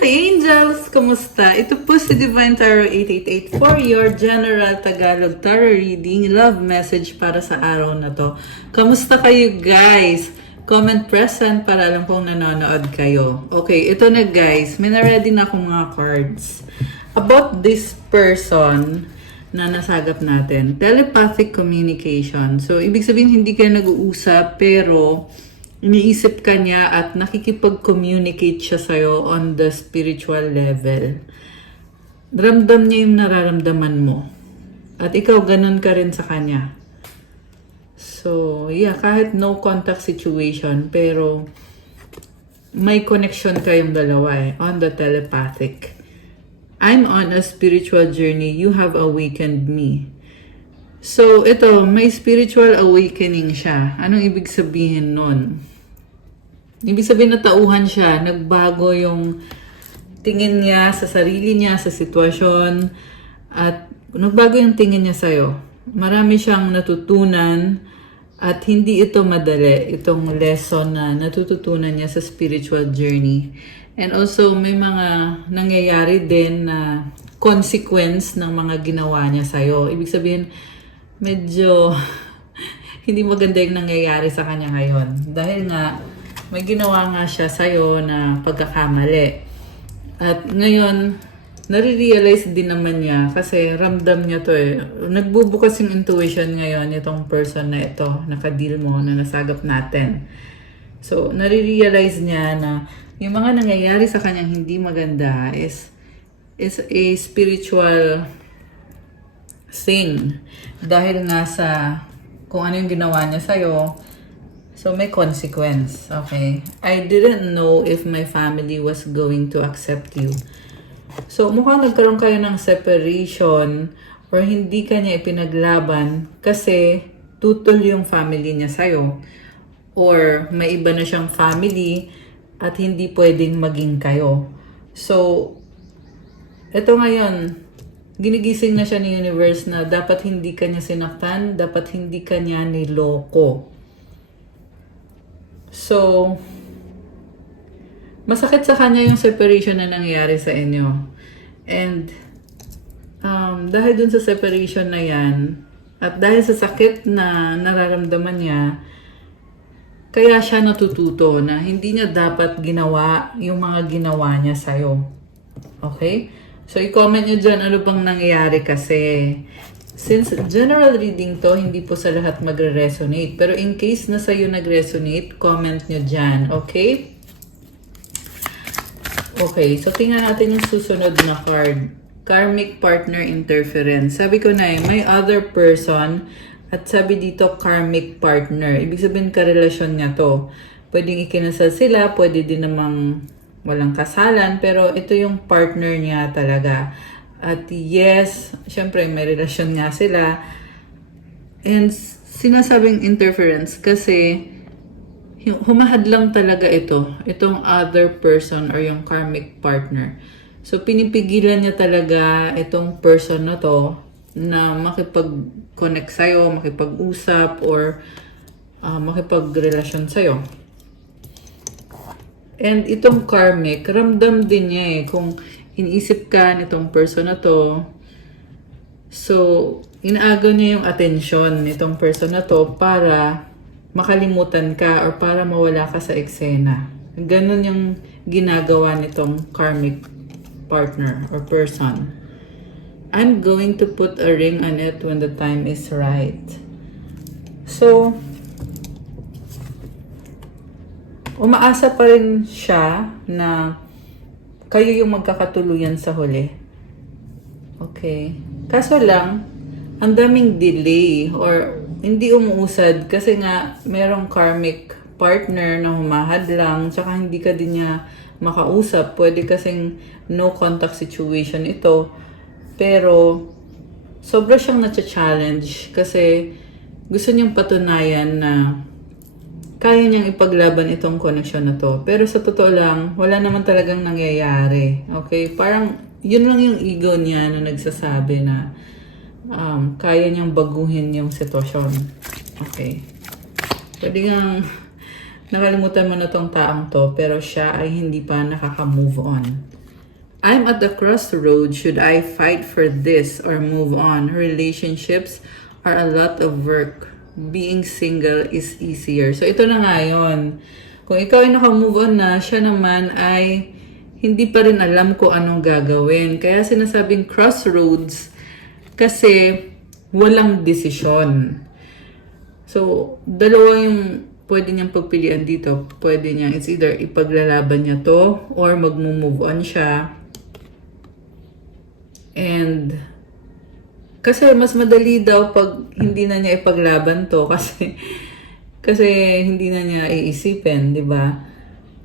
Angels! Kumusta? Ito po si Divine Tarot 888 for your General Tagalog Tarot Reading Love Message para sa araw na to. Kamusta kayo guys? Comment present para alam kong nanonood kayo. Okay, ito na guys. May na-ready na akong mga cards. About this person na nasagap natin. Telepathic communication. So, ibig sabihin hindi kayo nag-uusap pero iniisip ka niya at nakikipag-communicate siya sa'yo on the spiritual level. Ramdam niya yung nararamdaman mo. At ikaw, ganun ka rin sa kanya. So, yeah, kahit no contact situation, pero may connection kayong dalawa on the telepathic. I'm on a spiritual journey. You have awakened me. So, ito, may spiritual awakening siya. Anong ibig sabihin nun? Ibig sabihin na tauhan siya, nagbago yung tingin niya sa sarili niya, sa sitwasyon, at nagbago yung tingin niya sa'yo. Marami siyang natutunan at hindi ito madali, itong lesson na natututunan niya sa spiritual journey. And also, may mga nangyayari din na consequence ng mga ginawa niya sa'yo. Ibig sabihin, medyo hindi maganda yung nangyayari sa kanya ngayon. Dahil nga, may ginawa nga siya sa'yo na pagkakamali. At ngayon, nare-realize din naman niya kasi ramdam niya to Nagbubukas yung intuition ngayon itong person na ito, nakadeal mo, na nasagap natin. So, nare-realize niya na yung mga nangyayari sa kanyang hindi maganda is a spiritual thing. Dahil nga sa kung ano yung ginawa niya sa'yo, so may consequence, okay? I didn't know if my family was going to accept you. So mukhang nagkaroon kayo ng separation or hindi ka niya ipinaglaban kasi tutol yung family niya sa'yo. Or may iba na siyang family at hindi pwedeng maging kayo. So, ito ngayon, ginigising na siya ni universe na dapat hindi ka niya sinaktan, dapat hindi ka niya niloko. So, masakit sa kanya yung separation na nangyayari sa inyo. And, dahil dun sa separation na yan, at dahil sa sakit na nararamdaman niya, kaya siya natututo na hindi niya dapat ginawa yung mga ginawa niya sa'yo. Okay? So, i-comment nyo dyan ano bang nangyayari kasi. Since general reading to, hindi po sa lahat magre-resonate. Pero in case na sa'yo nag-resonate, comment nyo dyan. Okay? Okay, so tingnan natin yung susunod na card. Karmic partner interference. Sabi ko na may other person at sabi dito karmic partner. Ibig sabihin karelasyon niya to. Pwedeng ikinasal sila, pwede din namang walang kasalan, pero ito yung partner niya talaga. At yes, syempre may relasyon nga sila. And sinasabing interference kasi humahad lang talaga itong other person or yung karmic partner. So pinipigilan niya talaga itong person na to na makipag-connect sa'yo, makipag-usap, or makipag-relasyon sa'yo. And itong karmic, ramdam din niya kung iniisip ka nitong person na to. So, inaagaw niya yung atensyon nitong person na to para makalimutan ka or para mawala ka sa eksena. Ganun yung ginagawa nitong karmic partner or person. I'm going to put a ring on it when the time is right. So, umaasa pa rin siya na kayo yung magkakatuluyan sa huli. Okay. Kaso lang, ang daming delay or hindi umuusad kasi nga merong karmic partner na humahad lang tsaka hindi ka din niya makausap. Pwede kasing no contact situation ito. Pero sobra siyang na-challenge kasi gusto niyang patunayan na kaya niyang ipaglaban itong connection na to. Pero sa totoo lang, wala naman talagang nangyayari. Okay? Parang, yun lang yung ego niya na nagsasabi na kaya niyang baguhin yung sitwasyon. Okay? Pwede nga nakalimutan mo na tong taong to, pero siya ay hindi pa nakaka-move on. I'm at the crossroads. Should I fight for this or move on? Relationships are a lot of work. Being single is easier. So, ito na nga yun. Kung ikaw ay naka-move on na, siya naman ay hindi pa rin alam kung anong gagawin. Kaya sinasabing crossroads kasi walang desisyon. So, dalawa yung pwede niyang pagpilian dito. Pwede niya, it's either ipaglalaban niya to or mag-move on siya. And kasi mas madali daw pag hindi na niya ipaglaban to kasi hindi na niya iisipin, di ba?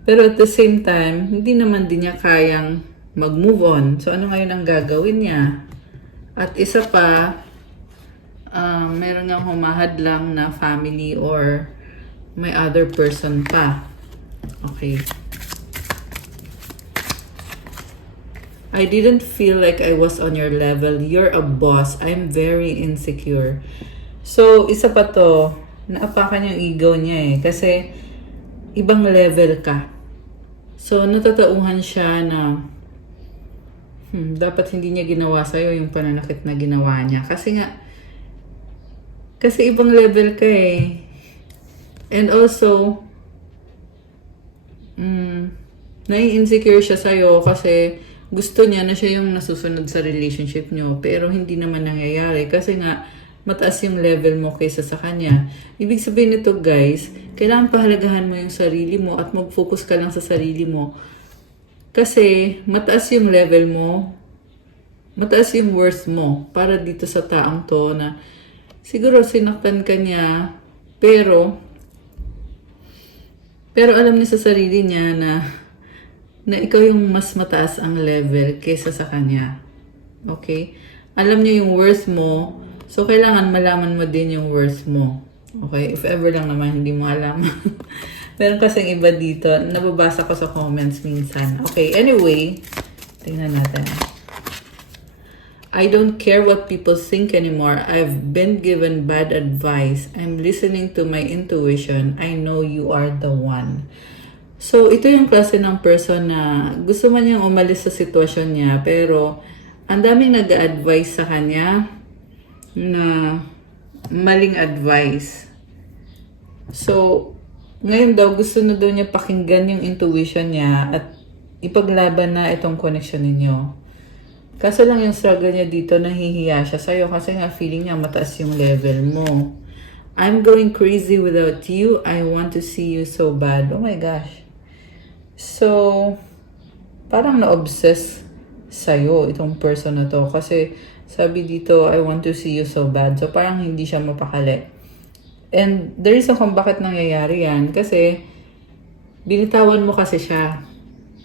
Pero at the same time, hindi naman din niya kayang mag-move on. So ano ngayon ang gagawin niya? At isa pa, meron ngang humahadlang na family or may other person pa. Okay. I didn't feel like I was on your level. You're a boss. I'm very insecure. So, isa pa to, naapakan yung ego niya eh. Kasi, ibang level ka. So, natatauhan siya na, dapat hindi niya ginawa sa'yo yung pananakit na ginawa niya. Kasi ibang level ka eh. And also, nai-insecure siya sa'yo kasi gusto niya na siya yung nasusunod sa relationship nyo. Pero hindi naman nangyayari kasi nga mataas yung level mo kaysa sa kanya. Ibig sabihin nito guys, kailangan pahalagahan mo yung sarili mo at mag-focus ka lang sa sarili mo. Kasi mataas yung level mo, mataas yung worth mo para dito sa taong to na siguro sinaktan ka niya, pero alam niya sa sarili niya na ikaw yung mas mataas ang level kaysa sa kanya. Okay? Alam niya yung worth mo, so kailangan malaman mo din yung worth mo. Okay? If ever lang naman hindi mo alam. Meron kasing iba dito, nababasa ko sa comments minsan. Okay, anyway, tingnan natin. I don't care what people think anymore. I've been given bad advice. I'm listening to my intuition. I know you are the one. So, ito yung klase ng person na gusto man niyang umalis sa sitwasyon niya, pero ang daming nag-a-advise sa kanya na maling advice. So, ngayon daw, gusto na daw niya pakinggan yung intuition niya at ipaglaban na itong connection ninyo. Kaso lang yung struggle niya dito, nahihiya siya sa'yo kasi nga feeling niya mataas yung level mo. I'm going crazy without you. I want to see you so bad. Oh my gosh. So, parang na-obsess sa'yo itong person na to. Kasi sabi dito, I want to see you so bad. So, parang hindi siya mapakali. And the reason kung bakit nangyayari yan, kasi binitawan mo kasi siya.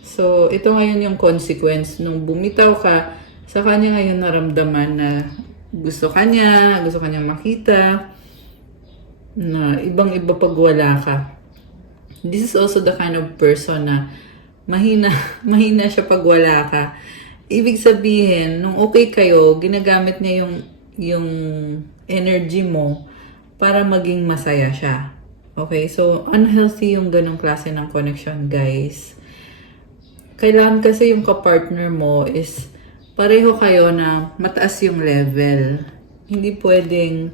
So, ito ngayon yung consequence. Nung bumitaw ka, sa kanya ngayon naramdaman na gusto kanyang makita, na ibang-iba pag wala ka. This is also the kind of person na mahina siya pag wala ka. Ibig sabihin, nung okay kayo, ginagamit niya yung energy mo para maging masaya siya. Okay? So, unhealthy yung ganong klase ng connection, guys. Kailangan kasi yung kapartner mo is pareho kayo na mataas yung level. Hindi pwedeng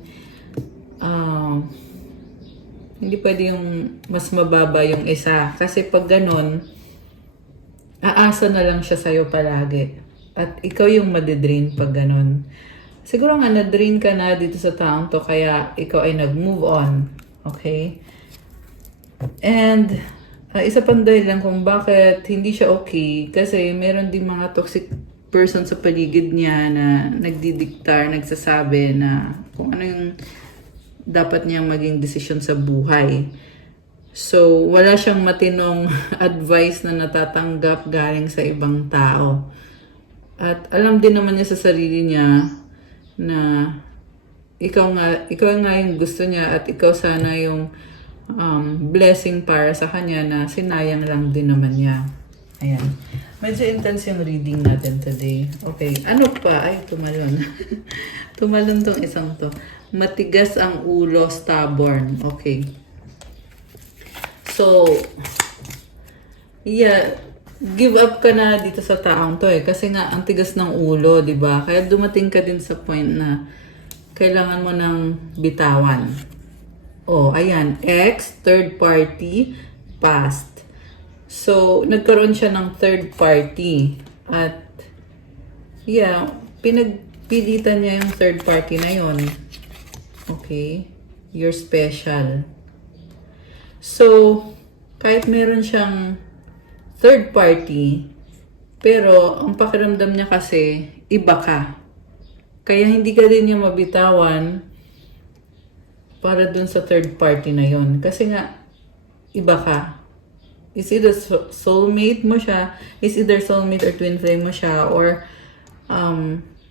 yung mas mababa yung isa. Kasi pag ganon, aasa na lang siya sa'yo palagi. At ikaw yung madidrain pag ganon. Siguro nga na-drain ka na dito sa taong to kaya ikaw ay nag-move on. Okay? And isa pang dahilan kung bakit hindi siya okay kasi meron din mga toxic person sa paligid niya na nagdidiktar, nagsasabi na kung ano yung dapat niyang maging desisyon sa buhay. So, wala siyang matinong advice na natatanggap galing sa ibang tao. At alam din naman niya sa sarili niya na ikaw nga yung gusto niya at ikaw sana yung blessing para sa kanya na sinayang lang din naman niya. Ayan. Medyo intense yung reading natin today. Okay. Ano pa? Ay, tumalon. Tumalon tong isang to. Matigas ang ulo, stubborn. Okay. So, yeah. give up ka na dito sa taong to eh. Kasi nga, ang tigas ng ulo, di ba? Kaya dumating ka din sa point na kailangan mo ng bitawan. Oh, ayan. Ex, third party, past. So, nagkaroon siya ng third party. At, yeah, pinagpilitan niya yung third party na yon. Okay? You're special. So, kahit meron siyang third party, pero ang pakiramdam niya kasi, iba ka. Kaya hindi ka din niya mabitawan para dun sa third party na yon. Kasi nga, iba ka. Is either soulmate mo siya, is either soulmate or twin flame mo siya, or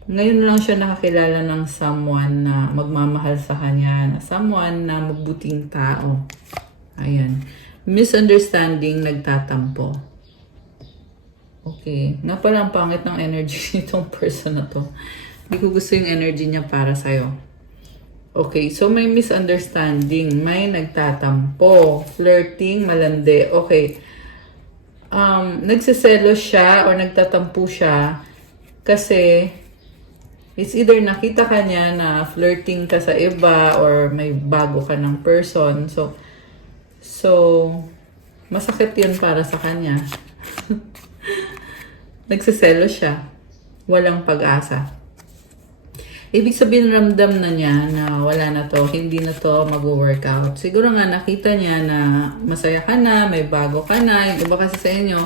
ngayon lang siya nakakilala ng someone na magmamahal sa kanya, na someone na mabuting tao. Ayan. Misunderstanding, nagtatampo. Okay. Nga pala ang pangit ng energy nitong person na to. Hindi ko gusto yung energy niya para sa'yo. Okay. So, may misunderstanding. May nagtatampo. Flirting, malandi. Okay. Nagsiselos siya or nagtatampo siya kasi it's either nakita ka niya na flirting ka sa iba or may bago ka ng person. So masakit yun para sa kanya. Nagsiselo siya. Walang pag-asa. Ibig sabihin ramdam na niya na wala na to, hindi na to mag-workout. Siguro nga nakita niya na masaya ka na, may bago ka na. Yung iba kasi sa inyo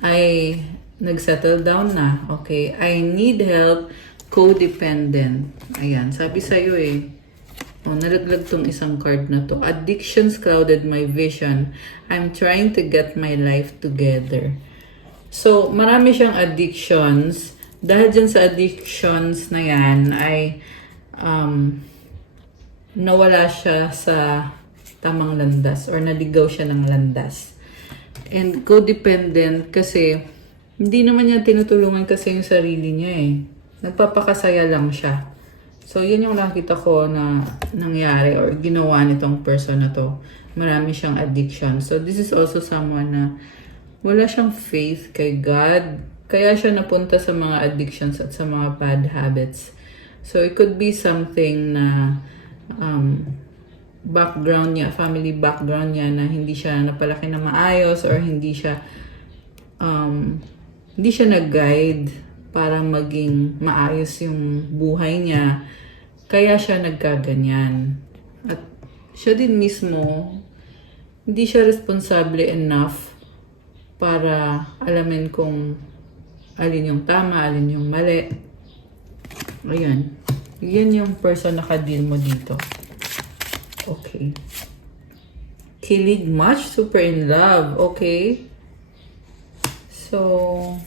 ay nag-settle down na. Okay, I need help. Codependent. Ayan, sabi sa'yo eh. Oh, nalaglag tong isang card na to. Addictions clouded my vision. I'm trying to get my life together. So, marami siyang addictions. Dahil dyan sa addictions na yan, ay nawala siya sa tamang landas or naligaw siya ng landas. And codependent kasi hindi naman niya tinutulungan kasi yung sarili niya eh. Nagpapakasaya lang siya. So, yun yung nakita ko na nangyari or ginawa nitong person na to. Marami siyang addiction. So, this is also someone na wala siyang faith kay God. Kaya siya napunta sa mga addictions at sa mga bad habits. So, it could be something na background niya, family background niya na hindi siya napalaki na maayos or hindi siya nag-guide para maging maayos yung buhay niya. Kaya siya nagkaganyan. At siya din mismo, hindi siya responsable enough para alamin kung alin yung tama, alin yung mali. Ayan. Yan yung person na ka-deal mo dito. Okay. Kilig much, super in love. Okay. So,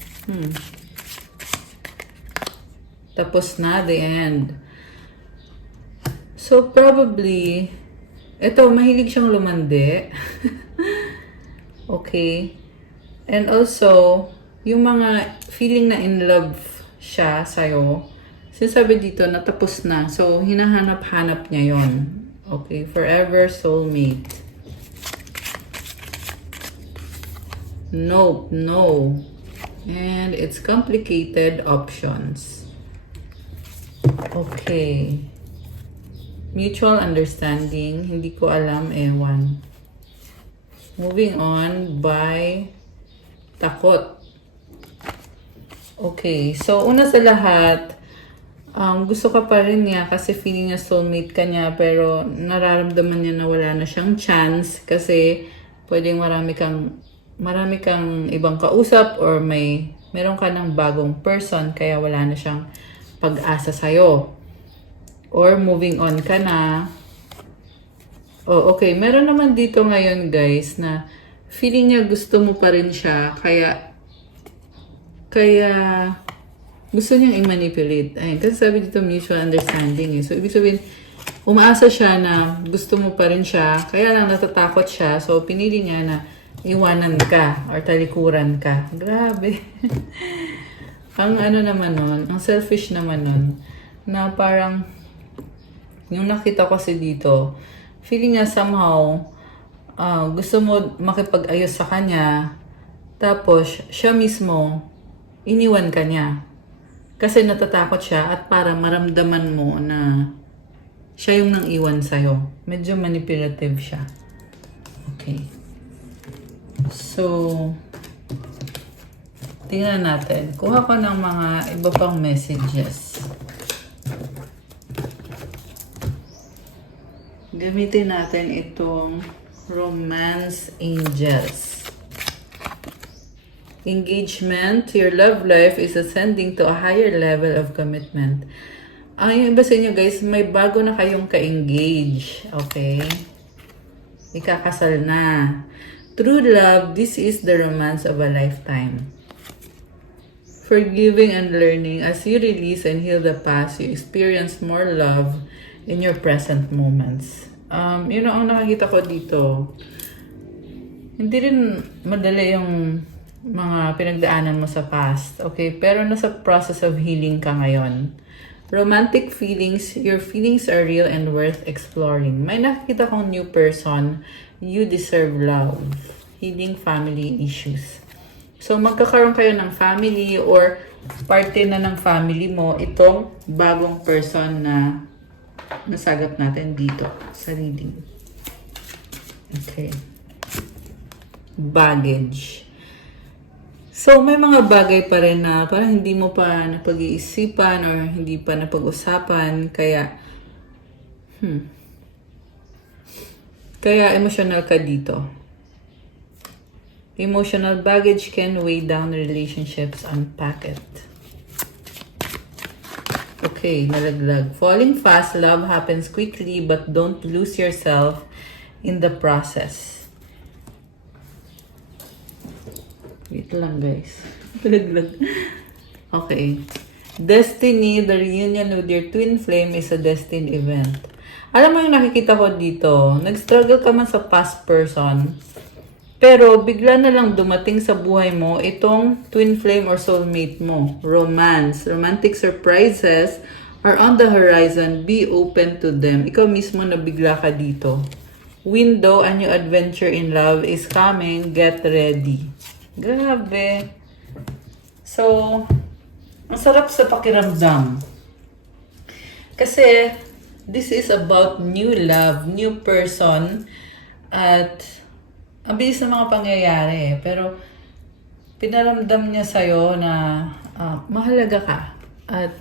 tapos na, the end. So, probably, ito, mahilig siyang lumandi. Okay. And also, yung mga feeling na in love siya sa'yo, sinasabi dito na tapos na. So, hinahanap-hanap niya yon. Okay. Forever soulmate. Nope, no. And it's complicated options. Okay. Mutual understanding. Hindi ko alam, ewan. Moving on by takot. Okay. So, una sa lahat, gusto ka pa rin niya kasi feeling niya soulmate ka niya pero nararamdaman niya na wala na siyang chance kasi pwedeng marami kang ibang kausap or meron ka ng bagong person kaya wala na siyang pag-asa sa'yo. Or moving on ka na. Oh, okay. Meron naman dito ngayon, guys, na feeling niya gusto mo pa rin siya. Kaya gusto niyang i-manipulate. Ayun, kasi sabi dito mutual understanding eh. So, ibig sabihin, umaasa siya na gusto mo pa rin siya. Kaya lang natatakot siya. So, pinili niya na iwanan ka or talikuran ka. Grabe. Ang ano naman nun, ang selfish naman nun, na parang, yung nakita ko kasi dito, feeling niya somehow, gusto mo makipag-ayos sa kanya, Tapos, siya mismo, iniwan ka niya. Kasi natatakot siya at para maramdaman mo na siya yung nang iwan sa'yo. Medyo manipulative siya. Okay. So, tingnan natin. Kuha ko ng mga iba pang messages. Gamitin natin itong Romance Angels. Engagement, your love life is ascending to a higher level of commitment. Yung iba sa inyo guys, may bago na kayong ka-engage. Okay? Ikakasal na. True love, this is the romance of a lifetime. Forgiving and learning, as you release and heal the past, you experience more love in your present moments. Yun ang nakakita ko dito. Hindi rin madali yung mga pinagdaanan mo sa past. Okay? Pero nasa process of healing ka ngayon. Romantic feelings, your feelings are real and worth exploring. May nakikita kong new person, you deserve love. Healing family issues. So, magkakaroon kayo ng family or parte na ng family mo itong bagong person na nasagap natin dito sa reading. Okay. Baggage. So, may mga bagay pa rin na parang hindi mo pa napag-iisipan or hindi pa napag-usapan. Kaya emotional ka dito. Emotional baggage can weigh down relationships. Unpack it. Okay, nalaglag. Falling fast, love happens quickly but don't lose yourself in the process. Wait lang guys. Nalaglag. Okay. Destiny, the reunion with your twin flame is a destined event. Alam mo yung nakikita ko dito, nag-struggle ka man sa past person, pero bigla na lang dumating sa buhay mo itong twin flame or soulmate mo. Romance. Romantic surprises are on the horizon. Be open to them. Ikaw mismo na bigla ka dito. Window, a new adventure in love is coming. Get ready. Grabe. So, ang sarap sa pakiramdam. Kasi, this is about new love, new person, at ang bilis ng mga pangyayari. Pero, pinaramdam niya sa'yo na mahalaga ka. At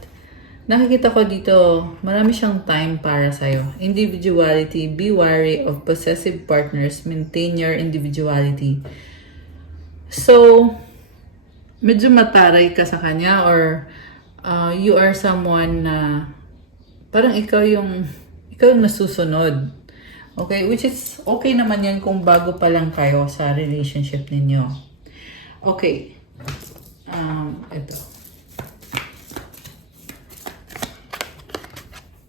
nakikita ko dito, marami siyang time para sa'yo. Individuality, be wary of possessive partners, maintain your individuality. So, medyo mataray ka sa kanya or you are someone na parang ikaw yung nasusunod. Okay? Which is okay naman yan kung bago pa lang kayo sa relationship ninyo. Okay. Ito.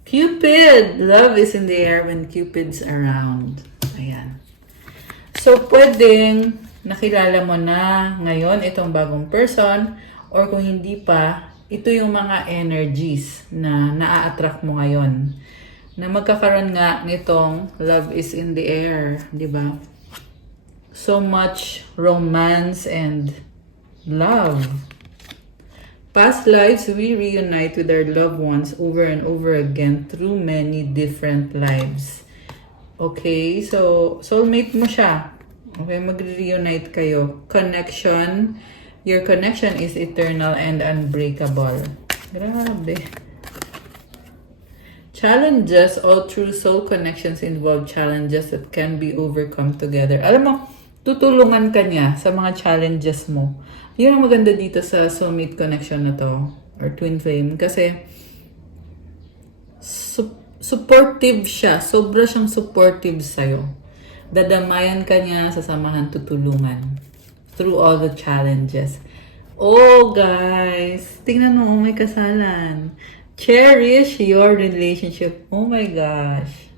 Cupid! Love is in the air when Cupid's around. Ayan. So, pwedeng nakilala mo na ngayon itong bagong person or kung hindi pa, ito yung mga energies na naa-attract mo ngayon. Na magkakaroon nga nitong love is in the air, di ba? So much romance and love. Past lives, we reunite with our loved ones over and over again through many different lives. Okay, so soulmate mo siya. Okay, mag-reunite kayo. Connection. Your connection is eternal and unbreakable. Grabe. Challenges. All true soul connections involve challenges that can be overcome together. Alam mo, tutulungan ka niya sa mga challenges mo. Yun ang maganda dito sa soulmate connection na to. Or twin flame. Kasi, supportive siya. Sobra siyang supportive sa'yo. Dadamayan ka niya, sasamahan, tutulungan through all the challenges. Oh, guys! Tingnan mo, may kasalan. Cherish your relationship. Oh my gosh!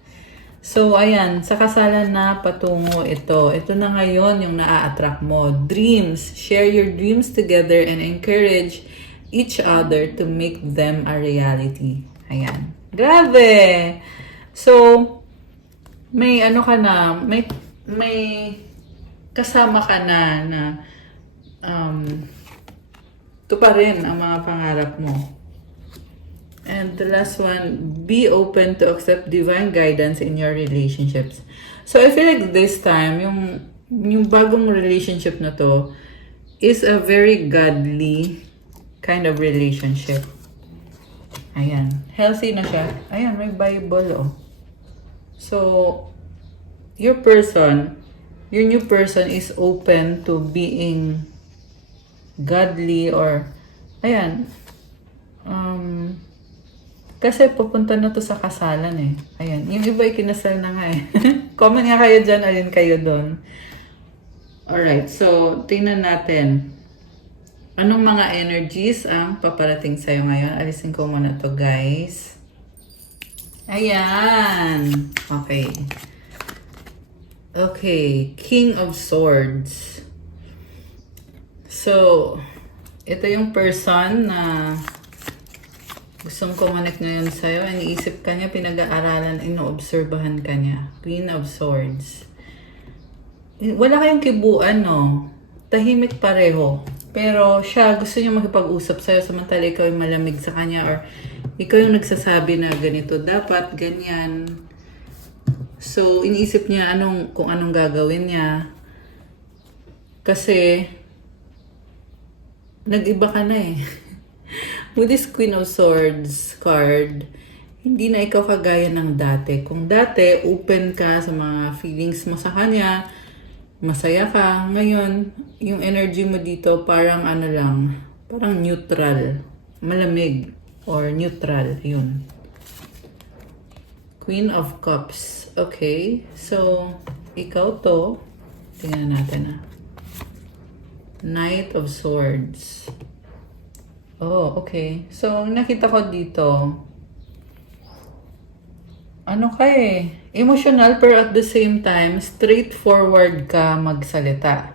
So, ayan, sa kasalan na patungo ito. Ito na ngayon yung naa-attract mo. Dreams. Share your dreams together and encourage each other to make them a reality. Ayan. Grabe! So, may ano ka na, may kasama ka na ito pa rin ang mga pangarap mo. And the last one, be open to accept divine guidance in your relationships. So I feel like this time, yung bagong relationship na to is a very godly kind of relationship. Ayan. Healthy na siya. Ayan, may Bible, oh. So, your new person is open to being godly or, ayan, kasi pupunta na to sa kasalan eh. Ayan, yung iba ay kinasal na nga eh. Comment nga kayo dyan, alin kayo doon. Alright, so, tingnan natin. Anong mga energies ang paparating sa'yo ngayon? Alisin ko muna to, guys. Ayan. Okay. Okay. King of Swords. So, ito yung person na gustong kumonek ngayon sa'yo. Iniisip ka niya, pinag-aaralan, inoobserbahan ka niya. Queen of Swords. Wala kayong kibuan, no? Tahimik pareho. Pero siya, gusto niya makipag-usap sa'yo samantala ikaw yung malamig sa kanya or ikaw yung nagsasabi na ganito, dapat, ganyan. So, iniisip niya kung anong gagawin niya. Kasi, nag-iba ka na eh. With this Queen of Swords card, hindi na ikaw kagaya ng dati. Kung dati, open ka sa mga feelings mo sa kanya, masaya ka. Ngayon, yung energy mo dito parang parang neutral, malamig, or neutral, yun. Queen of Cups. Okay, so, ikaw to, tingnan natin Knight of Swords. Oh, okay. So, nakita ko dito, emotional pero at the same time, straightforward ka magsalita.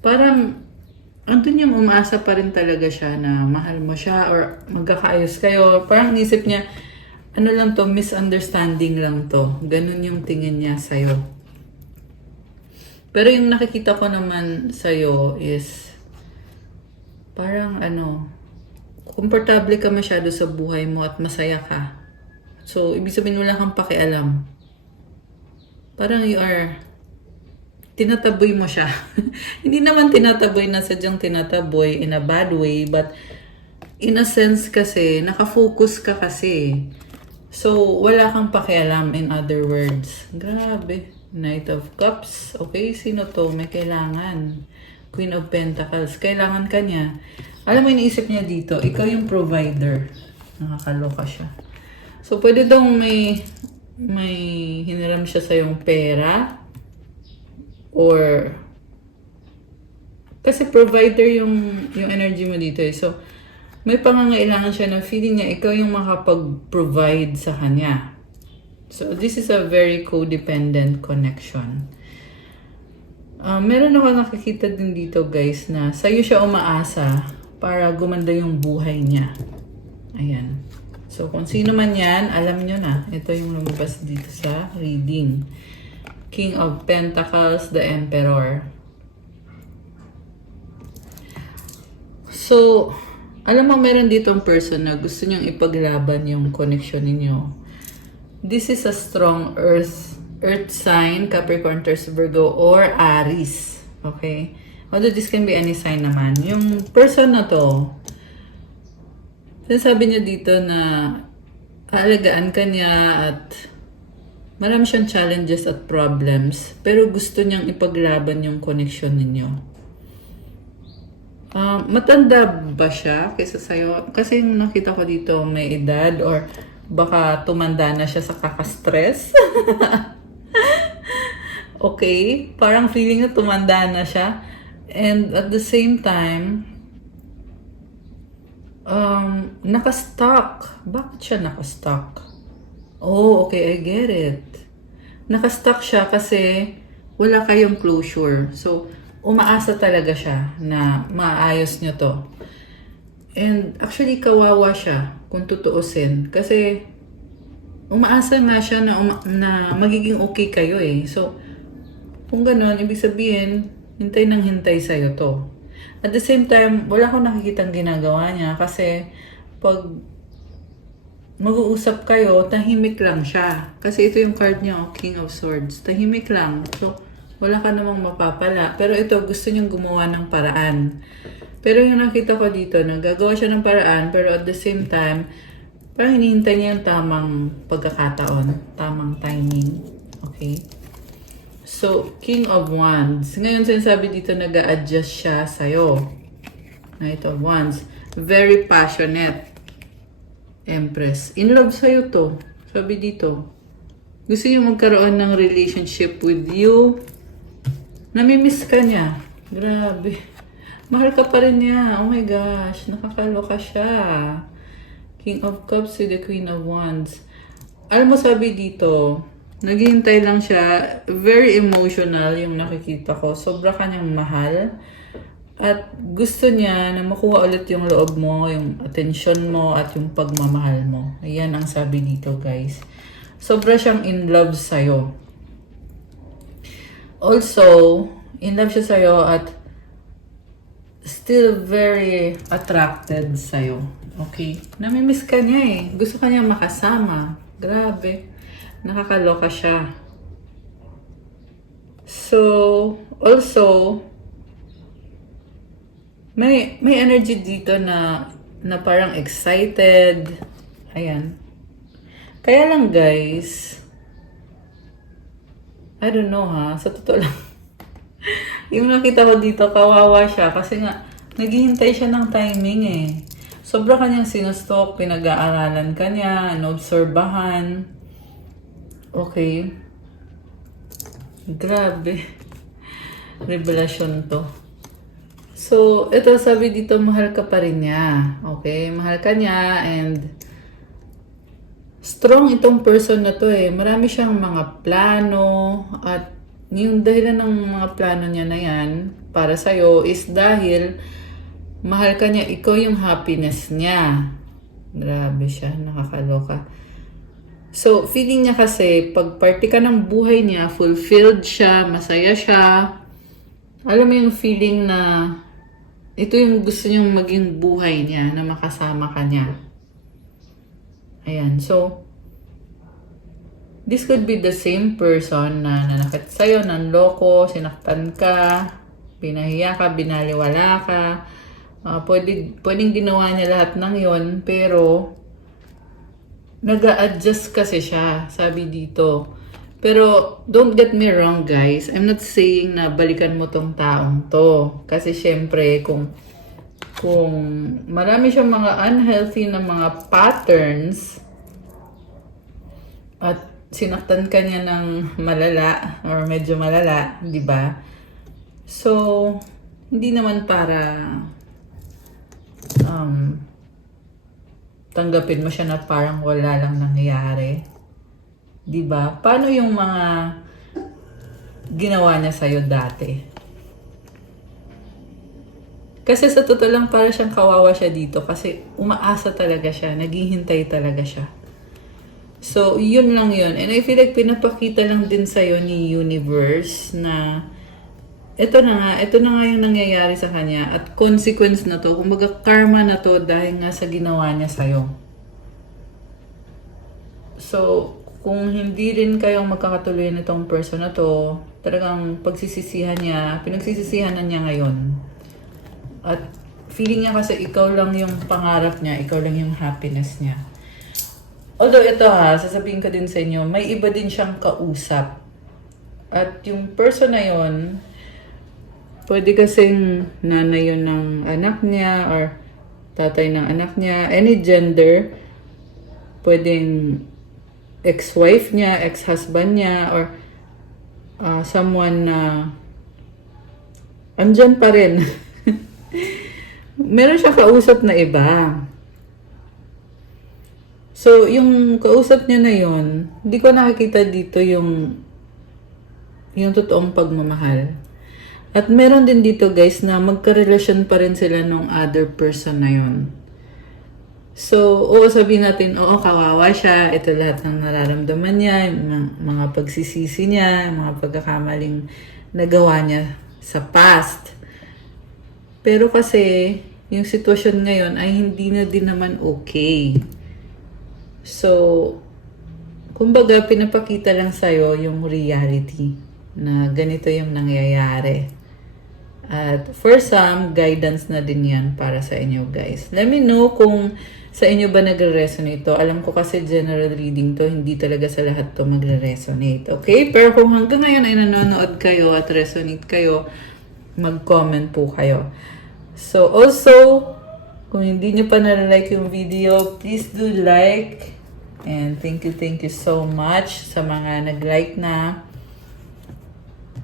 Parang, andun yung umaasa pa rin talaga siya na mahal mo siya or magkakaayos kayo. Parang nisip niya, lang to, misunderstanding lang to. Ganun yung tingin niya sa'yo. Pero yung nakikita ko naman sa'yo is, parang komportable ka masyado sa buhay mo at masaya ka. So, ibig sabihin wala kang pakialam. Parang tinataboy mo siya. Hindi naman tinataboy na sadyang tinataboy in a bad way, but in a sense kasi, nakafocus ka kasi. So, wala kang pakialam, in other words. Grabe. Knight of Cups. Okay, sino to? May kailangan. Queen of Pentacles. Kailangan ka niya. Alam mo, iniisip niya dito, ikaw yung provider. Nakakaloka siya. So, pwede daw may hiniram siya sa yung pera. Or, kasi provider yung energy mo dito eh. So, may pangangailangan siya na feeling niya, ikaw yung makapag-provide sa kanya. So, this is a very codependent connection. Meron ako nakikita din dito guys na sa'yo siya umaasa para gumanda yung buhay niya. Ayan. So, kung sino man yan, alam nyo na. Ito yung lumabas dito sa reading. King of Pentacles, the Emperor. So, alam mo, meron dito ang person na gusto niyang ipaglaban yung connection ninyo. This is a strong earth sign, Capricorn, Taurus, Virgo, or Aries. Okay? Although this can be any sign naman. Yung person na to, sinasabi niya dito na aalagaan ka niya at marami siyang challenges at problems, pero gusto niyang ipaglaban yung connection ninyo. Matanda ba siya kaysa sa'yo? Kasi yung nakita ko dito may edad or baka tumanda na siya sa kaka-stress. Okay, parang feeling na tumanda na siya. And at the same time, nakastuck. Bakit siya nakastuck? Oh, okay, I get it. Nakastuck siya kasi wala kayong closure. So, umaasa talaga siya na maayos niyo to. And actually, kawawa siya kung tutuusin. Kasi, umaasa nga siya na magiging okay kayo eh. So, Kung gano'n, ibig sabihin, hintay ng hintay sa'yo to. At the same time, wala akong nakikitang ginagawa niya kasi pag mag-uusap kayo, tahimik lang siya. Kasi ito yung card niya, King of Swords. Tahimik lang. So, wala ka namang mapapala. Pero ito, gusto niyang gumawa ng paraan. Pero yung nakita ko dito, nagagawa siya ng paraan, pero at the same time, parang hinihintay niya yung tamang pagkakataon, tamang timing. Okay? So, King of Wands. Ngayon, sinasabi dito, nag-a-adjust siya sa'yo. Knight of Wands. Very passionate. Empress. In love sa'yo to. Sabi dito. Gusto niyo magkaroon ng relationship with you. Namimiss ka niya. Grabe. Mahal ka pa rin niya. Oh my gosh. Nakakaloka siya. King of Cups with the Queen of Wands. Alam mo, sabi dito, naghihintay lang siya. Very emotional yung nakikita ko. Sobra kanyang mahal. At gusto niya na makuha ulit yung loob mo, yung attention mo, at yung pagmamahal mo. Ayan ang sabi dito, guys. Sobra siyang in love sa'yo. Also, in love siya sa'yo at still very attracted sa'yo. Okay? Namimiss ka niya eh. Gusto ka niya makasama. Grabe. Nakakaloka siya. So, also, may energy dito na parang excited. Ayan. Kaya lang guys, I don't know ha, sa totoo lang. Yung nakita ko dito, kawawa siya kasi nga, naghihintay siya ng timing eh. Sobra kanyang sinustok, pinag-aaralan kanya, inobserbahan. Okay. Grabe. Revelasyon to. So, ito sabi dito, mahal ka pa rin niya. Okay? Mahal ka niya and strong itong person na to eh. Marami siyang mga plano at yung dahilan ng mga plano niya na yan para sa'yo is dahil mahal ka niya, ikaw yung happiness niya. Grabe siya, nakakaloka. So, feeling niya kasi, pag party ka ng buhay niya, fulfilled siya, masaya siya. Alam mo yung feeling na ito yung gusto niyong maging buhay niya, na makasama ka niya. Ayan, so, this could be the same person na nanakit sa'yo, nanloko, sinaktan ka, pinahiya ka, binaliwala ka. Pwedeng ginawa niya lahat ng yon, pero nag-a-adjust kasi siya, sabi dito. Pero don't get me wrong guys, I'm not saying na balikan mo tong taong to. Kasi syempre kung marami siyang mga unhealthy na mga patterns at sinaktan ka niya ng malala or medyo malala, di ba? So, hindi naman para tanggapin mo siya na parang wala lang nangyayari. Diba? Paano yung mga ginawa niya sa'yo dati? Kasi sa totoo lang para siyang kawawa siya dito kasi umaasa talaga siya, naghihintay talaga siya. So, yun lang yun. And I feel like pinapakita lang din sa'yo ni Universe na ito na nga yung nangyayari sa kanya at consequence na to, kumbaga karma na to dahil nga sa ginawa niya sa'yo. So, kung hindi rin kayong magkakatuloy nitong person na to, talagang pinagsisisihan na niya ngayon. At feeling niya kasi ikaw lang yung pangarap niya, ikaw lang yung happiness niya. Although ito sasabihin ko din sa inyo, may iba din siyang kausap. At yung person na yon, pwede kasing nanay yun ng anak niya or tatay ng anak niya, any gender, pwedeng ex-wife niya, ex-husband niya, or someone na andyan pa rin. Meron siya kausap na iba. So, yung kausap niya na yon, hindi ko nakikita dito yung totoong pagmamahal. At meron din dito guys na magkarelasyon pa rin sila nung other person na yon. So, sabihin natin, kawawa siya, ito lahat ng nararamdaman niya, yung mga pagsisisi niya, yung mga pagkakamaling nagawa niya sa past. Pero kasi, yung sitwasyon ngayon ay hindi na din naman okay. So, kumbaga, pinapakita lang sa'yo yung reality na ganito yung nangyayari. At for some, guidance na din yan para sa inyo, guys. Let me know kung sa inyo ba nagre-resonate to. Alam ko kasi general reading to, hindi talaga sa lahat to magre-resonate. Okay? Pero kung hanggang ngayon ay nanonood kayo at resonate kayo, mag-comment po kayo. So, also, kung hindi nyo pa na-like yung video, please do like. And thank you so much sa mga nag-like na.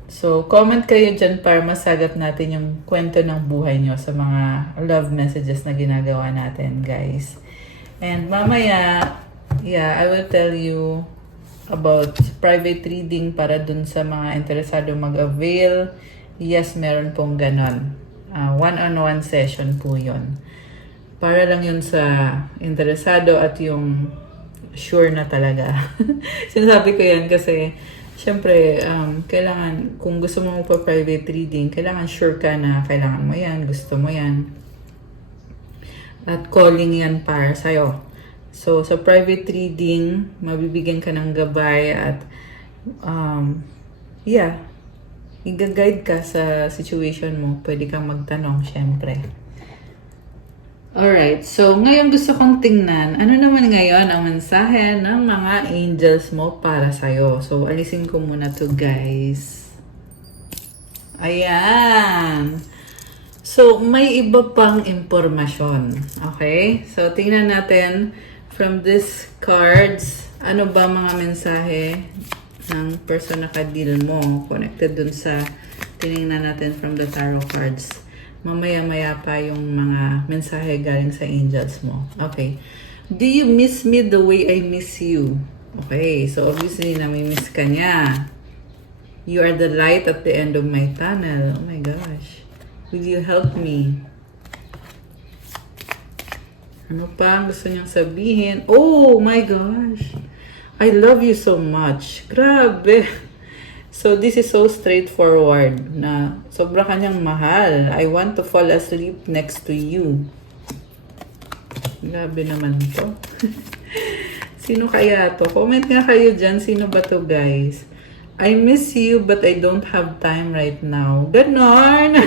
So, comment kayo dyan para masagat natin yung kwento ng buhay nyo sa mga love messages na ginagawa natin, guys. And mamaya, I will tell you about private reading para dun sa mga interesado mag-avail. Yes, meron pong ganon. One-on-one session po yun. Para lang yun sa interesado at yung sure na talaga. Sinasabi ko yan kasi siyempre, kailangan, kung gusto mo magpa-private reading, kailangan sure ka na kailangan mo yan, gusto mo yan. At calling yan para sa'yo. So, sa private reading, mabibigyan ka ng gabay at, i-guide ka sa situation mo. Pwede kang magtanong, siyempre. Alright, so ngayon gusto kong tingnan, ano naman ngayon ang mensahe ng mga angels mo para sa'yo. So, alisin ko muna to, guys. Ayan. So, may iba pang impormasyon. Okay? So, tingnan natin from these cards, ano ba mga mensahe ng person na ka-deal mo connected dun sa tinignan natin from the tarot cards. Mamaya-maya pa yung mga mensahe galing sa angels mo. Okay. Do you miss me the way I miss you? Okay. So, obviously, nami-miss ka niya. You are the light at the end of my tunnel. Oh my gosh. Will you help me? Ano pa ang gusto niyang sabihin? Oh my gosh. I love you so much. Grabe. So, this is so straightforward na sobra kanyang mahal. I want to fall asleep next to you. Grabe naman to. Sino kaya to? Comment nga kayo dyan. Sino ba to, guys? I miss you but I don't have time right now. Ganon!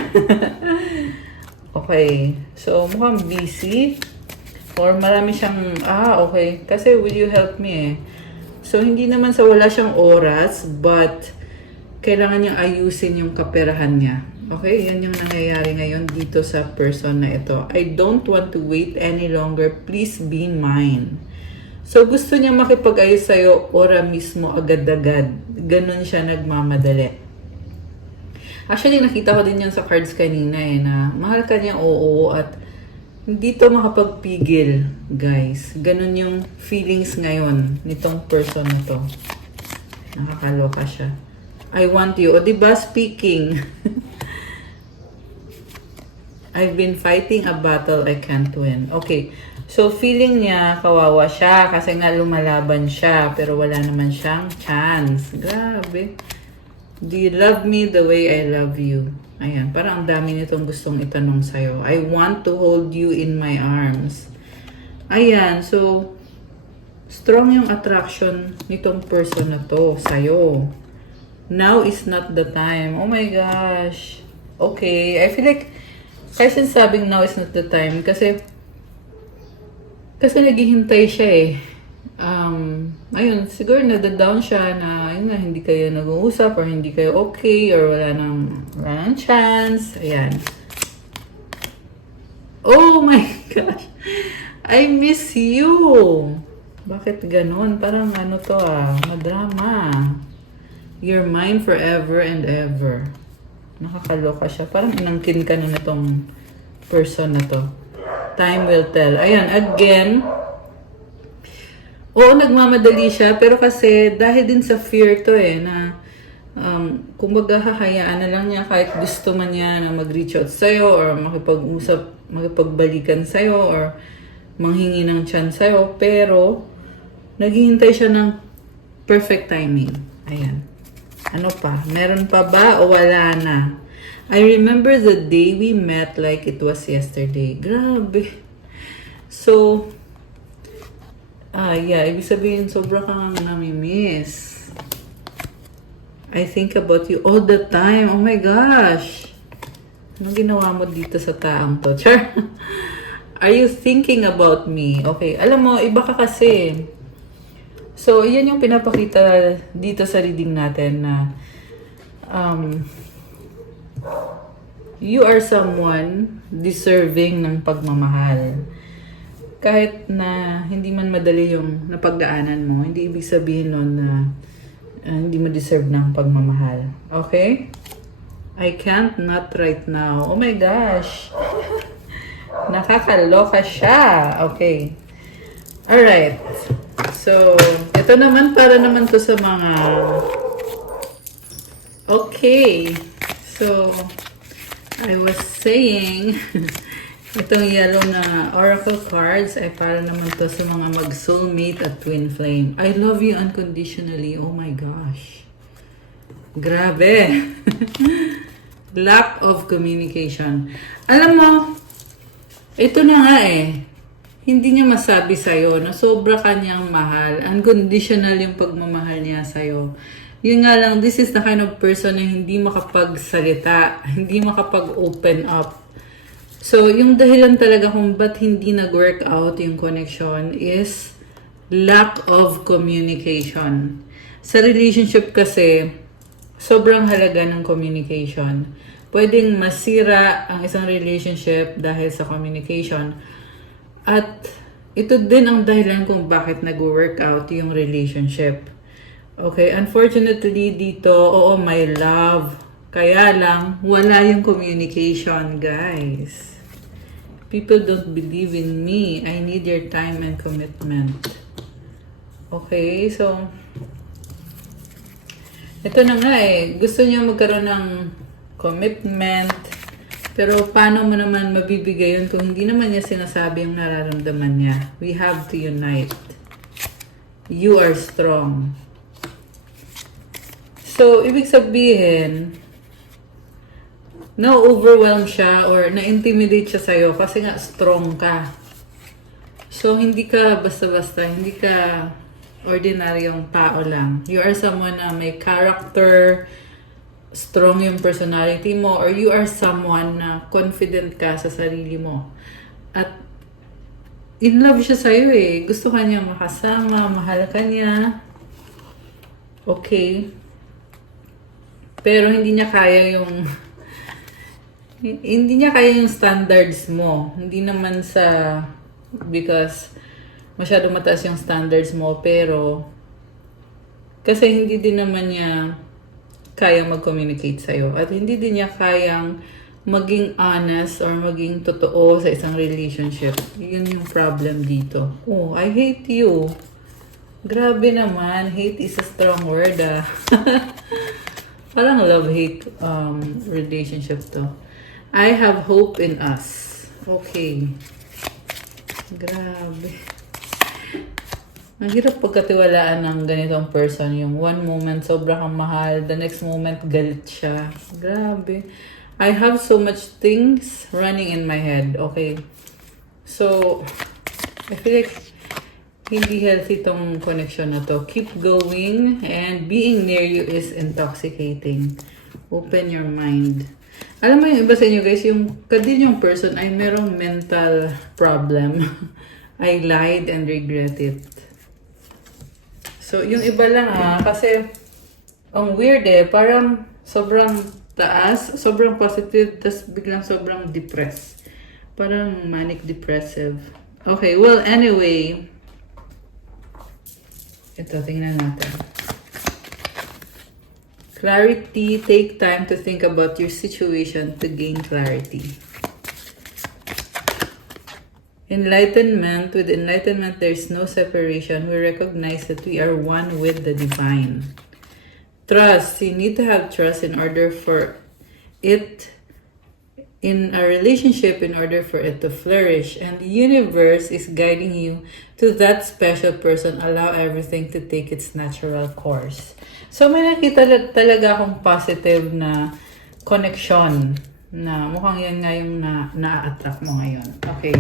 Okay. So, mukhang busy. Or marami siyang, okay. Kasi will you help me eh. So, hindi naman sa wala siyang oras, but kailangan niyang ayusin yung kaperahan niya. Okay? Yan yung nangyayari ngayon dito sa person na ito. I don't want to wait any longer. Please be mine. So, gusto niya makipag-ayos sa'yo ora mismo, agad-agad. Ganon siya nagmamadali. Actually, nakita ko din yan sa cards kanina eh, na mahal ka niya, oo, at hindi to makapagpigil, guys. Ganon yung feelings ngayon nitong person na to. Nakakaloka siya. I want you. O, diba, speaking. I've been fighting a battle I can't win. Okay. So, feeling niya, kawawa siya kasi nga lumalaban siya pero wala naman siyang chance. Grabe. Do you love me the way I love you? Ayan. Parang ang dami nitong gustong itanong sa'yo. I want to hold you in my arms. Ayan. So, strong yung attraction nitong person na to sa'yo. Now is not the time. Oh my gosh. Okay. I feel like, kaya sinasabing now is not the time. Kasi naghihintay siya eh. Ayun, siguro nadadown siya na, ayun nga, hindi kayo nag-uusap or hindi kayo okay or wala nang chance. Ayan. Oh my gosh. I miss you. Bakit ganon? Parang ano to madrama. You're mine forever and ever. Nakakaloka siya. Parang inangkin ka na nitong person na to. Time will tell. Ayan, again. Oo, nagmamadali siya. Pero kasi, dahil din sa fear to na kumbaga hahayaan na lang niya kahit gusto man niya na mag-reach out sa'yo or makipag-usap, makipagbalikan sa'yo or manghingi ng chance sa'yo. Pero, naghihintay siya ng perfect timing. Ayan. Ano pa? Meron pa ba o wala na? I remember the day we met like it was yesterday. Grabe. So, yeah, ibig sabihin, sobra kang namimiss. I think about you all the time. Oh my gosh. Anong ginawa mo dito sa taong to? Char. Are you thinking about me? Okay, alam mo, iba ka kasi. So, yan yung pinapakita dito sa reading natin na you are someone deserving ng pagmamahal. Kahit na hindi man madali yung napagdaanan mo, hindi ibig sabihin nun na hindi mo deserve ng pagmamahal. Okay? I can't not right now. Oh my gosh. Nakakaloka siya. Okay. Alright. So, ito naman para naman to sa mga... Okay. So, I was saying, itong yellow na oracle cards ay para naman to sa mga mag-soulmate at twin flame. I love you unconditionally. Oh my gosh. Grabe. Lack of communication. Alam mo, ito na nga eh. Hindi niya masabi sa'yo na sobra kanyang mahal. Unconditional yung pagmamahal niya sa'yo. Yun nga lang, this is the kind of person na hindi makapagsalita, hindi makapag-open up. So, yung dahilan talaga kung ba't hindi nag-work out yung connection is lack of communication. Sa relationship kasi, sobrang halaga ng communication. Pwedeng masira ang isang relationship dahil sa communication. At ito din ang dahilan kung bakit nag-work out yung relationship. Okay, unfortunately dito, oo, my love. Kaya lang, wala yung communication, guys. People don't believe in me. I need your time and commitment. Okay, so... Ito na nga eh. Gusto niya magkaroon ng commitment. Pero paano mo naman mabibigay yun kung hindi naman niya sinasabi yung nararamdaman niya? We have to unite. You are strong. So, ibig sabihin, na-overwhelm siya or na-intimidate siya sa'yo kasi nga strong ka. So, hindi ka basta-basta, hindi ka ordinaryong tao lang. You are someone na may character, strong yung personality mo, or you are someone na confident ka sa sarili mo. At in love siya sa'yo eh. Gusto ka niya makasama, mahal ka niya. Okay. Pero hindi niya kaya yung hindi niya kaya yung standards mo. Hindi naman sa because masyado mataas yung standards mo, pero kasi hindi din naman niya kayang mag-communicate sa'yo. At hindi din niya kayang maging honest or maging totoo sa isang relationship. Yun yung problem dito. Oh, I hate you. Grabe naman. Hate is a strong word ah. Parang love-hate relationship to. I have hope in us. Okay. Grabe. Ang hirap pagkatiwalaan ng ganitong person. Yung one moment, sobrang kang mahal. The next moment, galit siya. Grabe. I have so much things running in my head. Okay. So, I feel like hindi healthy tong connection na to. Keep going and being near you is intoxicating. Open your mind. Alam mo yung iba sa inyo guys, yung kadin yung person ay merong mental problem. I lied and regret it. So, yung iba lang kasi ang weird eh, parang sobrang taas, sobrang positive, tas biglang sobrang depressed. Parang manic depressive. Okay, well anyway, ito, tingnan natin. Clarity, take time to think about your situation to gain clarity. Enlightenment, with enlightenment, there's no separation. We recognize that we are one with the divine. Trust, you need to have trust in order for it in a relationship in order for it to flourish. And the universe is guiding you to that special person. Allow everything to take its natural course. So may nakita talaga akong positive na connection na mukhang yan nga yung na-attract mo ngayon. Okay.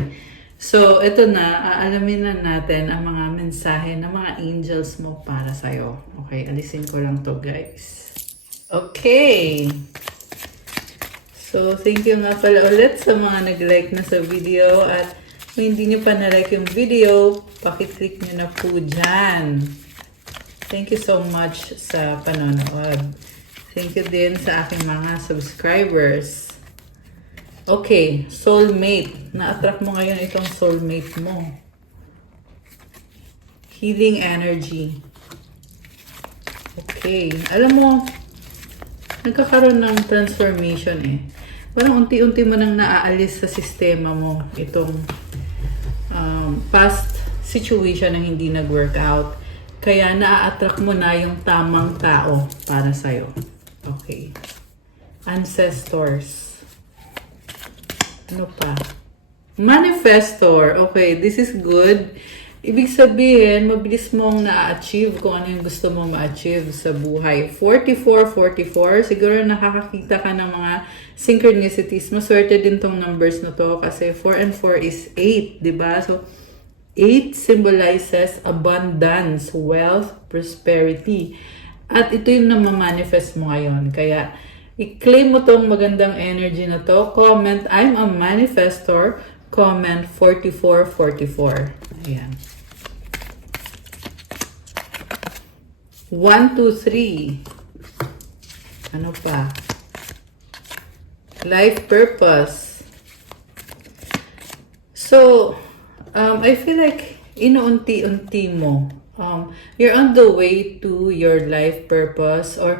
So, ito na. Aalamin na natin ang mga mensahe ng mga angels mo para sa'yo. Okay. Alisin ko lang to, guys. Okay. So, thank you nga pala ulit sa mga nag-like na sa video. At kung hindi nyo pa na-like yung video, pakiclick nyo na po dyan. Thank you so much sa panonood. Thank you din sa aking mga subscribers. Okay, soulmate. Na-attract mo ngayon itong soulmate mo. Healing energy. Okay. Alam mo, nagkakaroon ng transformation eh. Parang unti-unti mo nang naaalis sa sistema mo itong past situation na hindi nag-work out. Kaya na-attract mo na yung tamang tao para sa'yo. Okay. Ancestors. Ano pa? Manifestor. Okay, this is good. Ibig sabihin, mabilis mong na-achieve kung ano yung gusto mong ma-achieve sa buhay. 44. Siguro nakakakita ka ng mga synchronicities. Maswerte din tong numbers na to kasi 4 and 4 is 8, diba? So, 8 symbolizes abundance, wealth, prosperity. At ito yung namamanifest mo ngayon. Kaya, i-claim mo tong magandang energy na to. Comment, I'm a manifestor. Comment, 44. Ayan. 1, 2, 3. Ano pa? Life purpose. So, I feel like inuunti-unti mo. You're on the way to your life purpose or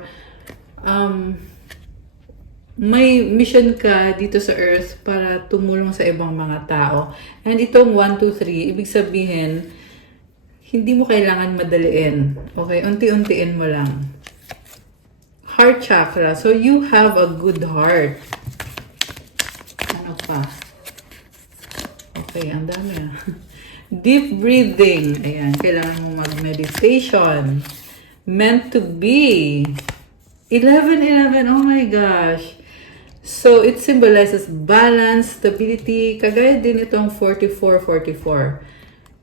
may mission ka dito sa earth para tumulong sa ibang mga tao. And itong 1, 2, 3, ibig sabihin, hindi mo kailangan madaliin. Okay? Unti-untiin mo lang. Heart chakra. So, you have a good heart. Ano pa? Okay, ang dami ah. Deep breathing. Ayan, kailangan mo mag-meditation. Meant to be. 11. Oh my gosh. So, it symbolizes balance, stability. Kagaya din itong 44.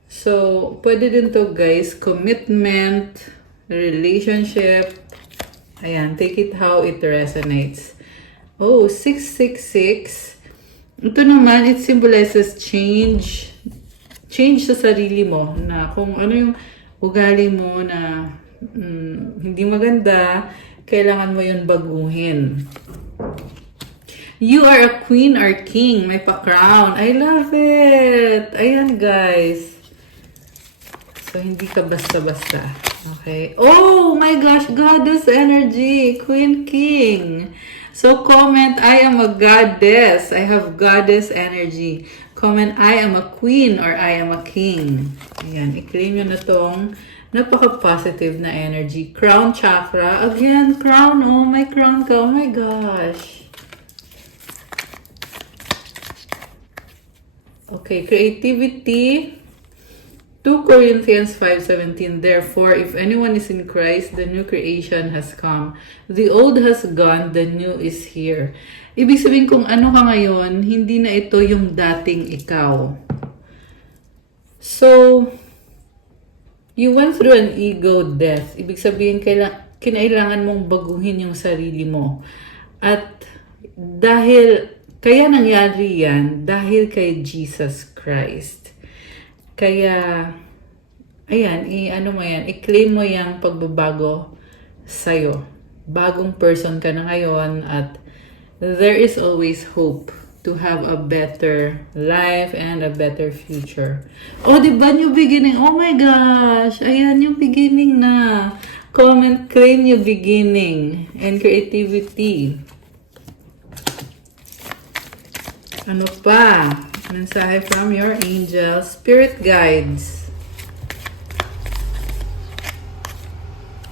So, pwede din to guys. Commitment, relationship. Ayan, take it how it resonates. Oh, 666. Ito naman, it symbolizes change. Change sa sarili mo. Na kung ano yung ugali mo na hindi maganda, kailangan mo yun baguhin. You are a queen or king. May pa-crown. I love it. Ayan, guys. So, hindi ka basta-basta. Okay. Oh my gosh. Goddess energy. Queen, king. So, comment, I am a goddess. I have goddess energy. Comment, I am a queen or I am a king. Ayan. I-claim nyo na tong napaka-positive na energy. Crown chakra. Again, crown. Oh, my crown ka. Oh my gosh. Okay, creativity. 2 Corinthians 5:17. Therefore, if anyone is in Christ, the new creation has come. The old has gone, the new is here. Ibig sabihin kung ano ka ngayon, hindi na ito yung dating ikaw. So, you went through an ego death. Ibig sabihin, kinailangan mong baguhin yung sarili mo. At kaya nangyari yan dahil kay Jesus Christ. Kaya, ayan, i-claim mo yung pagbabago sa'yo. Bagong person ka na ngayon at there is always hope to have a better life and a better future. Oh, diba new beginning? Oh my gosh! Ayan, yung beginning na. Comment, claim yung beginning and creativity. Ano pa? Mensahe from your angels, spirit guides.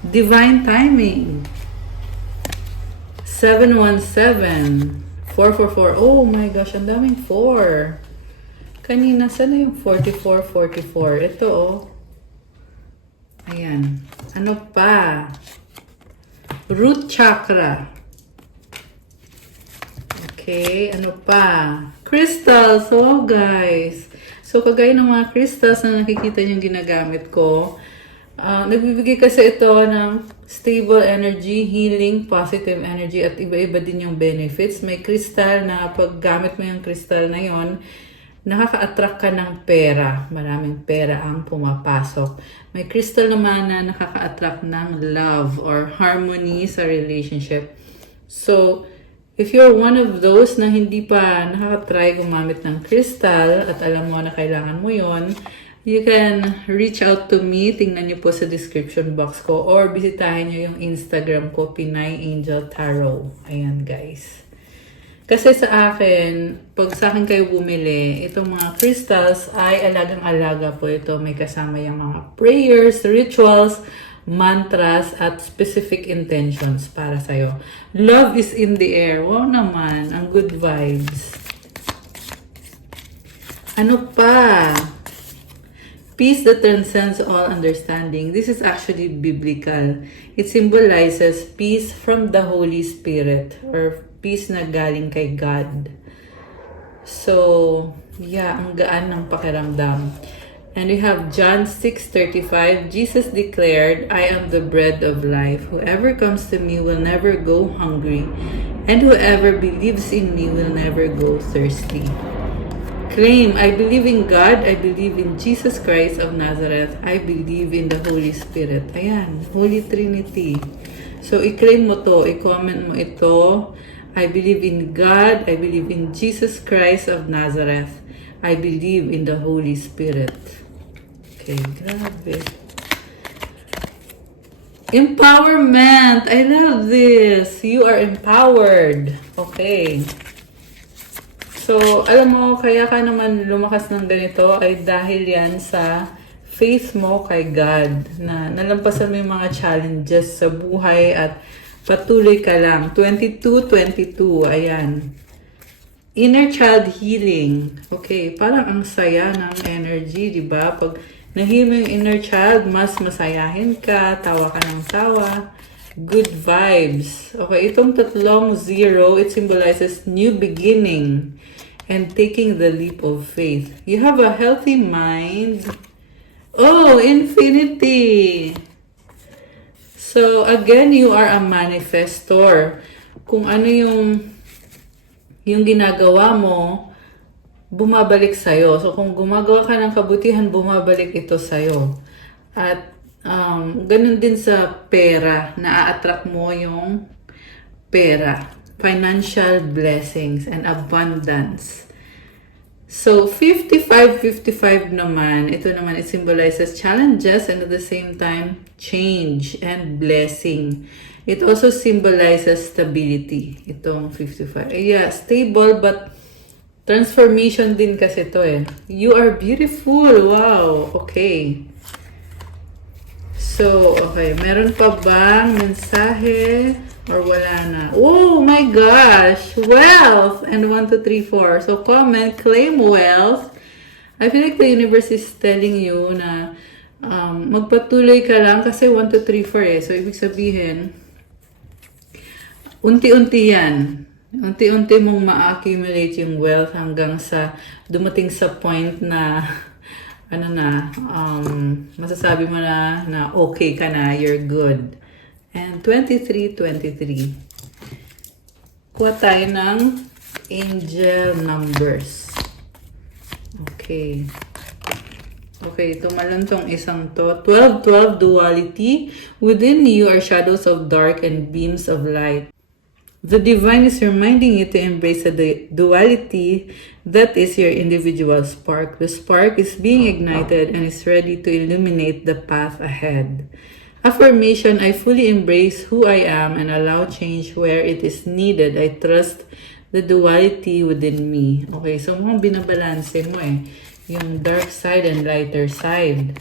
Divine timing. 717. 444. Oh my gosh, ang daming 4. Kanina, sana yung 44, 44? Ito, oh. Ayan. Ano pa? Root chakra. Okay, ano pa? Crystals. Oh, guys. So, kagaya ng mga crystals na nakikita niyong ginagamit ko, nagbibigay kasi ito ng stable energy, healing, positive energy, at iba-iba din yung benefits. May crystal na pag gamit mo yung crystal na yon, nakaka-attract ka ng pera. Maraming pera ang pumapasok. May crystal naman na nakaka-attract ng love or harmony sa relationship. So, if you're one of those na hindi pa nakaka-try gumamit ng crystal at alam mo na kailangan mo yon, you can reach out to me. Tingnan niyo po sa description box ko or bisitahin niyo yung Instagram ko, Pinay Angel Tarot. Ayan, guys. Kasi sa akin, pag sa akin kayo bumili, itong mga crystals ay alagang-alaga po ito. May kasama yung mga prayers, rituals, mantras, at specific intentions para sa'yo. Love is in the air. Wow naman, ang good vibes. Ano pa? Peace that transcends all understanding. This is actually biblical. It symbolizes peace from the Holy Spirit or peace na galing kay God. So, yeah, ang gaan ng pakiramdam. And we have John 6:35. Jesus declared, I am the bread of life. Whoever comes to me will never go hungry, and whoever believes in me will never go thirsty. Claim, I believe in God, I believe in Jesus Christ of Nazareth, I believe in the Holy Spirit. Ayan, Holy Trinity. So, i-claim mo to, i-comment mo ito. I believe in God, I believe in Jesus Christ of Nazareth, I believe in the Holy Spirit. Okay, grabe. Empowerment! I love this! You are empowered. Okay. So, alam mo, kaya ka naman lumakas ng ganito ay dahil yan sa faith mo kay God na nalampasan mo yung mga challenges sa buhay at patuloy ka lang. 22, ayan. Inner child healing. Okay, parang ang saya ng energy, di ba? Pag nahil mo yung inner child, mas masayahin ka, tawa ka ng tawa. Good vibes. Okay, itong tatlong 0, it symbolizes new beginning and taking the leap of faith. You have a healthy mind. Oh, infinity! So, again, you are a manifestor. Kung ano yung ginagawa mo, bumabalik sa'yo. So, kung gumagawa ka ng kabutihan, bumabalik ito sa'yo. At, ganun din sa pera, na-attract mo yung pera. Financial blessings and abundance. So, 55 naman, ito naman, it symbolizes challenges and at the same time, change and blessing. It also symbolizes stability, itong 55. Yeah, stable but transformation din kasi ito eh. You are beautiful. Wow, okay. So, okay, meron pa bang mensahe? Or wala na? Oh my gosh! Wealth! And 1, 2, 3, 4. So, comment, claim wealth. I feel like the universe is telling you na magpatuloy ka lang kasi 1, 2, 3, 4 eh. So, ibig sabihin, unti-unti yan. Unti-unti mong ma-accumulate yung wealth hanggang sa dumating sa point na masasabi mo na okay ka na, you're good. And 23. Kuha tayo ng angel numbers. Okay. Okay, tumalon tong isang to. 12 duality. Within you are shadows of dark and beams of light. The divine is reminding you to embrace the duality that is your individual spark. The spark is being ignited and is ready to illuminate the path ahead. Affirmation, I fully embrace who I am and allow change where it is needed. I trust the duality within me. Okay, so mukhang binabalanse mo eh. Yung dark side and lighter side.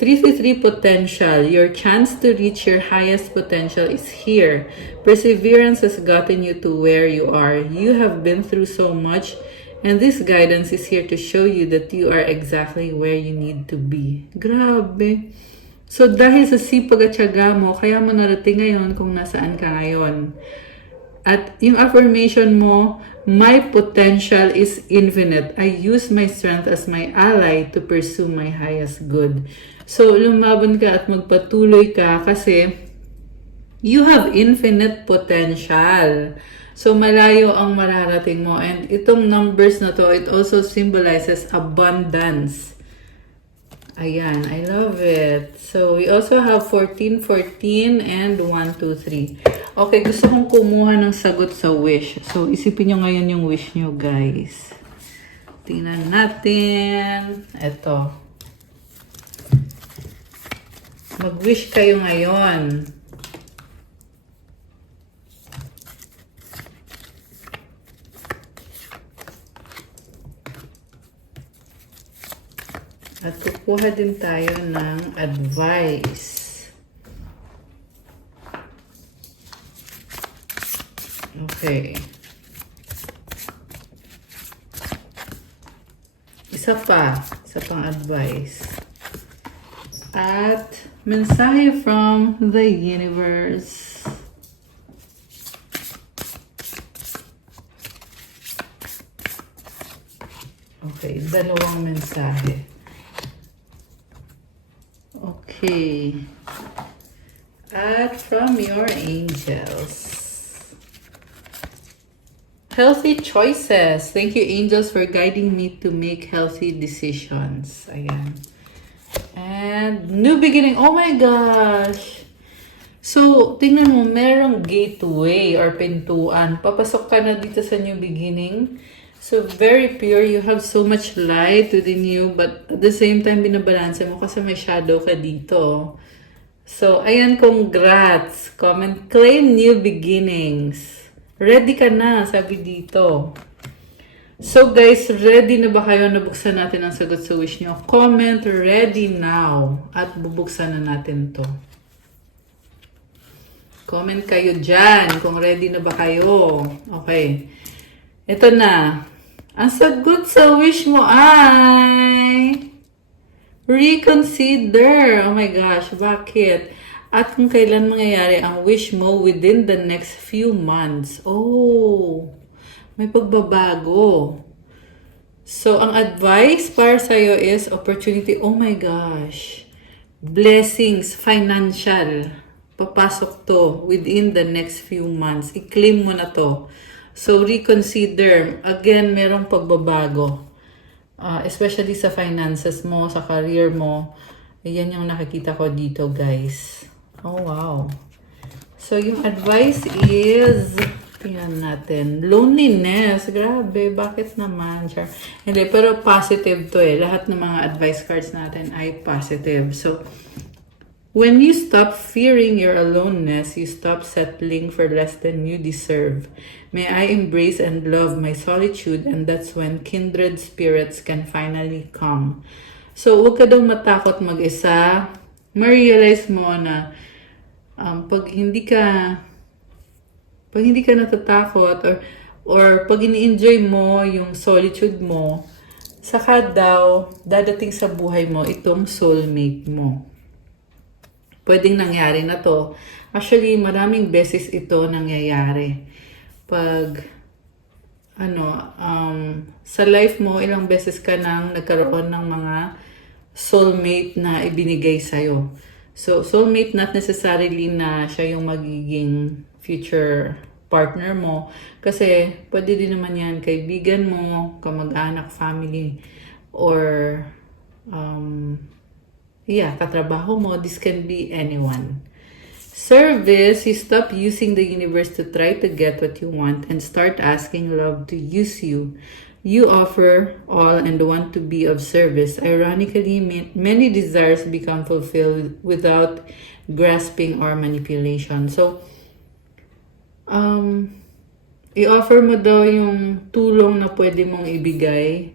333 potential. Your chance to reach your highest potential is here. Perseverance has gotten you to where you are. You have been through so much, and this guidance is here to show you that you are exactly where you need to be. Grabe. So dahil sa sipag at tiyaga mo, kaya mo narating ngayon kung nasaan ka ngayon. At yung affirmation mo, my potential is infinite. I use my strength as my ally to pursue my highest good. So, lumaban ka at magpatuloy ka kasi you have infinite potential. So, malayo ang mararating mo. And itong numbers na to, it also symbolizes abundance. Ayan, I love it. So, we also have 14, 14, and 1, 2, 3. Okay, gusto kong kumuha ng sagot sa wish. So, isipin nyo ngayon yung wish nyo, guys. Tingnan natin. Ito. Mag-wish kayo ngayon. At kukuha din tayo ng advice. Okay. Isa pang advice. At mensahe from the universe. Okay, dalawang mensahe. Okay. At from your angels. Healthy choices. Thank you, angels, for guiding me to make healthy decisions. Ayan. And new beginning. Oh my gosh! So, tingnan mo, merong gateway or pintuan. Papasok ka na dito sa new beginning. So, very pure. You have so much light within you, but at the same time, binabalanse mo kasi may shadow ka dito. So, ayan, congrats. Comment, claim new beginnings. Ready ka na, sabi dito. So, guys, ready na ba kayo? Nabuksan natin ang sagot sa wish nyo. Comment, ready now. At bubuksan na natin to. Comment kayo dyan kung ready na ba kayo. Okay. Ito na. Ang sagot sa wish mo ay reconsider. Oh my gosh, bakit? At kung kailan mangyayari ang wish mo within the next few months. Oh, may pagbabago. So, ang advice para sa'yo is opportunity. Oh my gosh. Blessings, financial. Papasok to within the next few months. I-claim mo na to. So, reconsider. Again, merong pagbabago. Especially sa finances mo, sa career mo. Ayan yung nakikita ko dito, guys. Oh, wow. So, yung advice is, tingnan natin, loneliness. Grabe, bakit naman? Char? Hindi, pero positive to eh. Lahat ng mga advice cards natin ay positive. So, when you stop fearing your aloneness, you stop settling for less than you deserve. May I embrace and love my solitude, and that's when kindred spirits can finally come. So, huwag ka daw matakot mag-isa. Ma-realize mo na pag hindi ka natatakot or pag ini-enjoy mo yung solitude mo, saka daw dadating sa buhay mo itong soulmate mo. Pwedeng nangyari na to. Actually, maraming beses ito nangyayari. Pag, sa life mo, ilang beses ka nang nagkaroon ng mga soulmate na ibinigay sa'yo. So, soulmate not necessarily na siya yung magiging future partner mo. Kasi, pwede din naman yan kaibigan mo, kamag-anak, family, or, katrabaho mo. This can be anyone. Service, you stop using the universe to try to get what you want and start asking love to use you. You offer all and want to be of service. Ironically, many desires become fulfilled without grasping or manipulation. So, i-offer mo daw yung tulong na pwede mong ibigay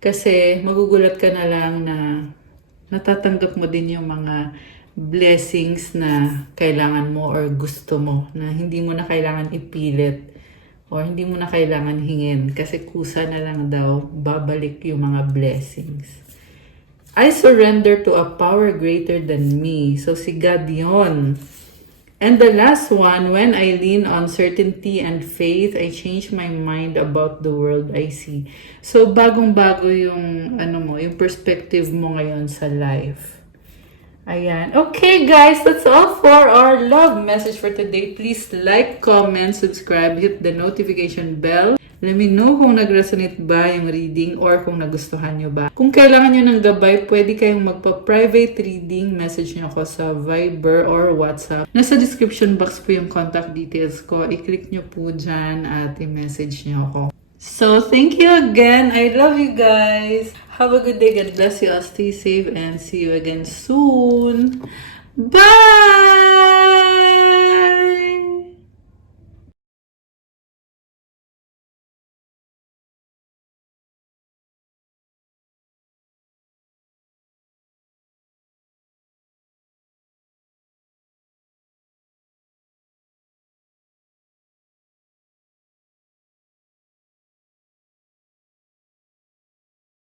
kasi magugulat ka na lang na natatanggap mo din yung mga blessings na kailangan mo or gusto mo, na hindi mo na kailangan ipilit or hindi mo na kailangan hingin kasi kusa na lang daw babalik yung mga blessings. I surrender to a power greater than me. So si God yun. And the last one, when I lean on certainty and faith, I change my mind about the world I see. So bagong-bago yung yung perspective mo ngayon sa life. Ayan. Okay guys, that's all for our love message for today. Please like, comment, subscribe, hit the notification bell. Let me know kung nag-resonate ba yung reading or kung nagustuhan nyo ba. Kung kailangan nyo ng gabay, pwede kayong magpa-private reading. Message nyo ako sa Viber or WhatsApp. Nasa description box po yung contact details ko. I-click nyo po dyan at i-message nyo ako. So, thank you again. I love you guys. Have a good day. God bless you all. Stay safe and see you again soon. Bye!